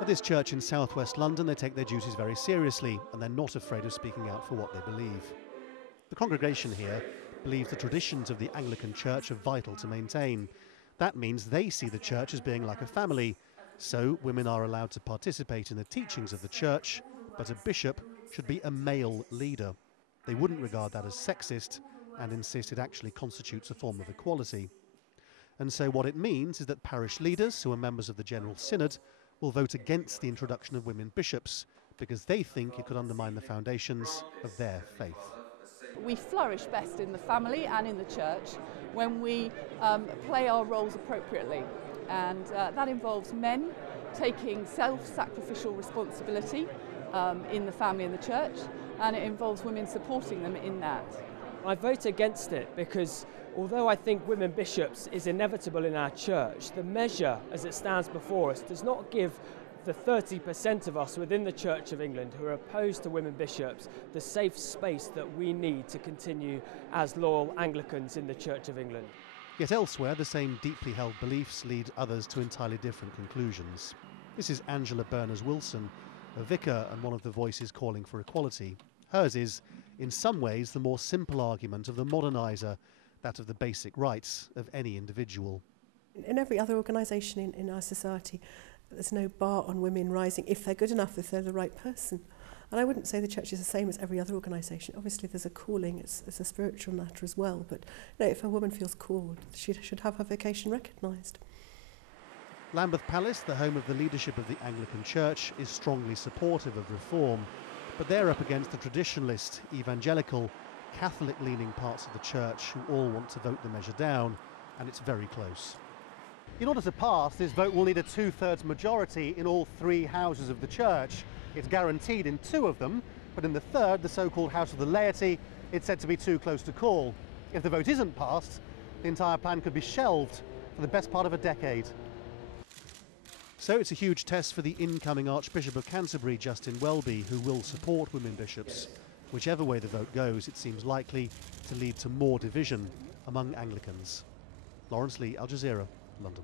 At this church in southwest London, they take their duties very seriously and they're not afraid of speaking out for what they believe. The congregation here believes the traditions of the Anglican Church are vital to maintain. That means they see the church as being like a family, so women are allowed to participate in the teachings of the church, but a bishop should be a male leader. They wouldn't regard that as sexist and insist it actually constitutes a form of equality. And so what it means is that parish leaders, who are members of the General Synod, will vote against the introduction of women bishops because they think it could undermine the foundations of their faith. We flourish best in the family and in the church when we play our roles appropriately, and that involves men taking self-sacrificial responsibility in the family and the church, and it involves women supporting them in that. I vote against it because although I think women bishops is inevitable in our church, the measure as it stands before us does not give the 30% of us within the Church of England who are opposed to women bishops the safe space that we need to continue as loyal Anglicans in the Church of England. Yet elsewhere, the same deeply held beliefs lead others to entirely different conclusions. This is Angela Berners-Wilson, a vicar and one of the voices calling for equality. Hers is, in some ways, the more simple argument of the moderniser, that of the basic rights of any individual. In every other organisation in our society, there's no bar on women rising if they're good enough, if they're the right person. And I wouldn't say the church is the same as every other organisation. Obviously there's a calling, it's a spiritual matter as well, but no, if a woman feels called, she should have her vocation recognised. Lambeth Palace, the home of the leadership of the Anglican Church, is strongly supportive of reform, but they're up against the traditionalist, evangelical, Catholic-leaning parts of the church who all want to vote the measure down, and it's very close. In order to pass, this vote will need a 2/3 majority in all three houses of the church. It's guaranteed in two of them, but in the third, the so-called House of the Laity, it's said to be too close to call. If the vote isn't passed, the entire plan could be shelved for the best part of a decade. So it's a huge test for the incoming Archbishop of Canterbury, Justin Welby, who will support women bishops. Whichever way the vote goes, it seems likely to lead to more division among Anglicans. Lawrence Lee, Al Jazeera, London.